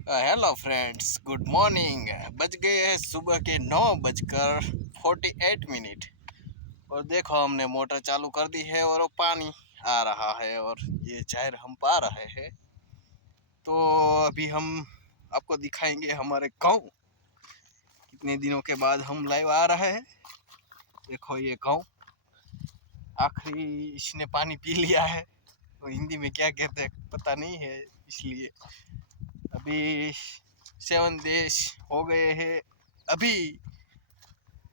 Hello friends, good morning. बज गए हैं सुबह के 9:48। और देखो, हमने मोटर चालू कर दी है और वो पानी आ रहा है और ये जाहिर हम पा रहे हैं। तो अभी हम आपको दिखाएंगे हमारे गांव। कितने दिनों के बाद हम लाइव आ रहे हैं। देखो ये गांव, आखिरी इसने पानी पी लिया है। तो हिंदी में क्या कहते हैं पता नहीं है, इसलिए अभी 7 देश हो गए हैं। अभी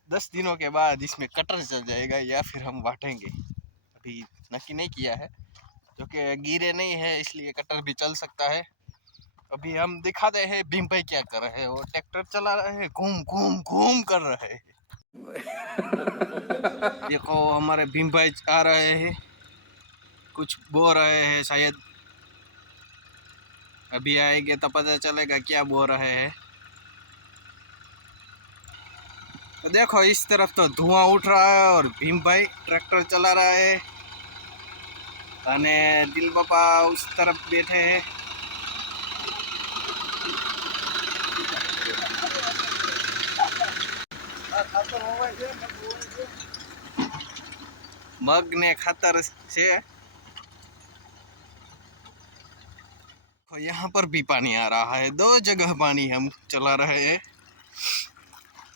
10 दिनों के बाद इसमें कटर चल जाएगा या फिर हम बांटेंगे। अभी नक्की नहीं किया है, जो कि गिरे नहीं है, इसलिए कटर भी चल सकता है। अभी हम दिखाते हैं भीम भाई क्या कर रहे हैं। वो ट्रैक्टर चला रहे हैं, घूम घूम घूम कर रहे हैं। देखो हमारे भीम भाई आ रहे हैं, कुछ बो रहे हैं शायद। अभी आएंगे तो पता चलेगा क्या बो रहे हैं। तो देखो इस तरफ तो धुआं उठ रहा है और भीम भाई ट्रैक्टर चला रहा है અને दिल बाबा उस तरफ बैठे हैं। मग ने खातर से यहाँ पर भी पानी आ रहा है। 2 जगह पानी हम चला रहे हैं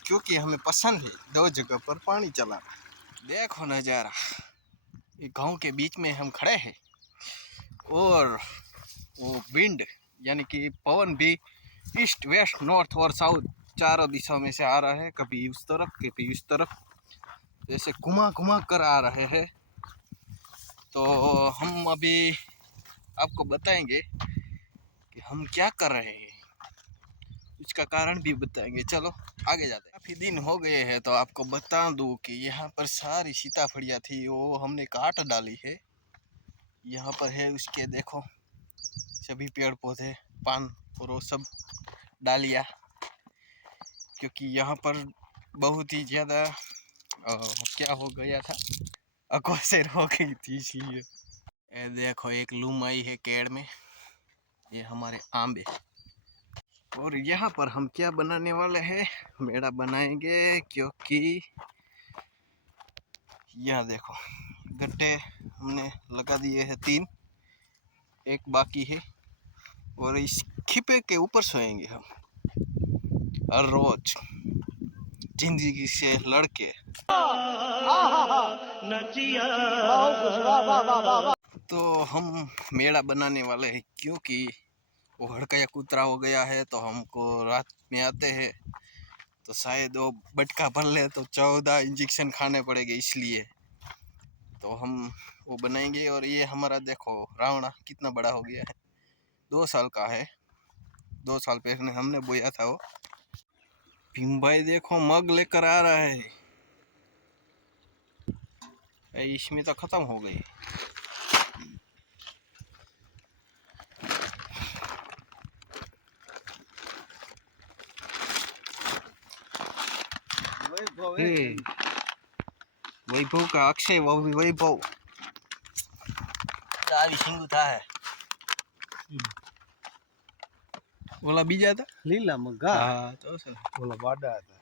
क्योंकि हमें पसंद है 2 जगह पर पानी चलाना। देखो नज़ारा, ये गांव के बीच में हम खड़े हैं और वो विंड यानी कि पवन भी ईस्ट वेस्ट नॉर्थ और साउथ चारों दिशाओं में से आ रहा है। कभी उस तरफ कभी उस तरफ, जैसे घुमा घुमा कर आ रहे हैं। तो हम अभी आपको बताएंगे कि हम क्या कर रहे हैं, उसका कारण भी बताएंगे। चलो आगे जाते हैं। काफ़ी दिन हो गए हैं तो आपको बता दूं कि यहाँ पर सारी सीताफड़ियाँ थी, वो हमने काट डाली है। यहाँ पर है उसके देखो सभी पेड़ पौधे, पान और वो सब डालियाँ, क्योंकि यहाँ पर बहुत ही ज़्यादा क्या हो गया था, अकौशर हो गई थी, इसलिए। ये देखो एक लूम आई है केड़ में, ये हमारे आम है। और यहाँ पर हम क्या बनाने वाले हैं, मेड़ा बनाएंगे, क्योंकि यहाँ देखो गट्टे हमने लगा दिए हैं 3, एक बाकी है। और इस खिपे के ऊपर सोएंगे हम हर रोज जिंदगी से लड़के। तो हम मेड़ा बनाने वाले हैं क्योंकि वो हड़का कुतरा हो गया है, तो हमको रात में आते हैं तो शायद वो बटका भर ले तो 14 इंजेक्शन खाने पड़ेंगे, इसलिए तो हम वो बनाएंगे। और ये हमारा देखो रावणा कितना बड़ा हो गया है, 2 साल का है। 2 साल पहले हमने बोया था वो। भीम भाई देखो मग लेकर आ रहा है, इसमें तो खत्म हो गई। वैभव का अक्षय वैभव તારી સિંગુ થાય ઓલા બીજા હતા લીલા મગા હા તો છે ઓલા વાડા હતા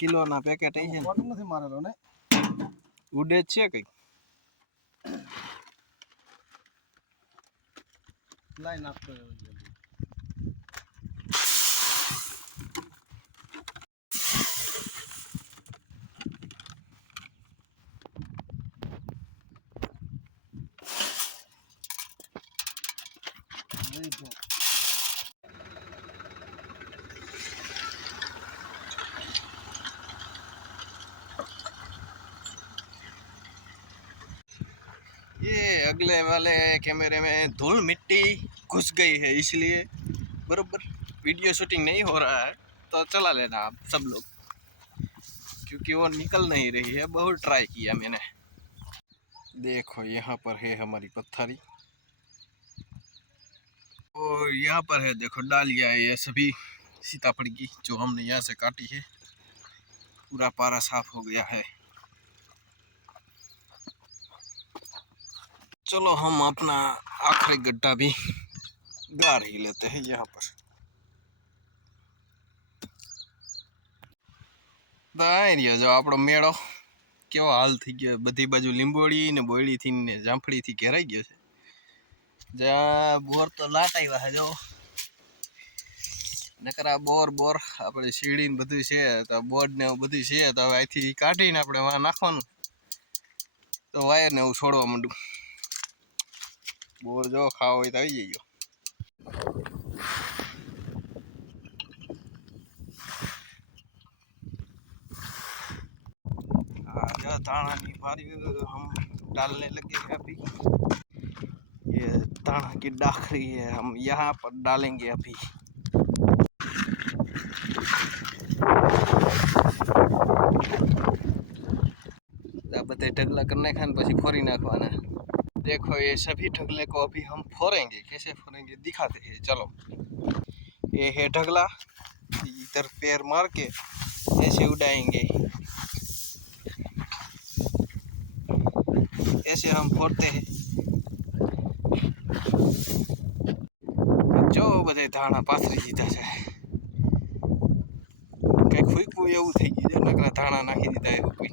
કિલો ના પેકેટ આવી છે ને, નથી મારેલો ને ઉડે જ છે કઈ લાઈ નાખતો ये अगले वाले कैमरे में धूल मिट्टी घुस गई है, इसलिए बराबर वीडियो शूटिंग नहीं हो रहा है। तो चला लेना आप सब लोग, क्योंकि वो निकल नहीं रही है। बहुत ट्राई किया मैंने। देखो यहाँ पर है हमारी पत्थरी और यहाँ पर है देखो डालियाँ, ये सभी सीताफल की जो हमने यहाँ से काटी है। पूरा पारा साफ हो गया है। चलो हम अपना आखिरी गड्ढा भी गाड़ ही लेते हैं यहाँ पर। दायरियो जो આપણો મેળો કેવો હાલ થઈ ગયો, બધી બાજુ લીંબોળી ને બોયડીથી ને જામફળીથી ઘેરાઈ ગયો છે। જ્યાં બોર તો લાટાવ્યા છે જો, નકરા બોર બોર આપણે સીડી ને બધું છે, તો બોર્ડ ને એવું બધું છે, તો હવે અહીંથી કાઢીને આપણે વાં નાખવાનું, તો વાયર ને એવું છોડવા માંડું। બોર જો ખાવા હોય તો આવી જઈયો। दाना की फारी हम डालने लगे हैं अभी। ये दाना की डाखरी है, हम यहाँ पर डालेंगे अभी। बधे ढगला करने खान पी फोरी नाखवाना। देखो ये सभी ढगले को अभी हम फोड़ेंगे, कैसे फोड़ेंगे दिखाते हैं। चलो ये है ढगला, इधर पैर मार के ऐसे उड़ाएंगे, ऐसे हम फोड़ते हैं। जो बधे धाणा पाथरी दीधा है, कई खूकू एवं थी गયું, नकरा धाणा नाखी दीधा है कोई।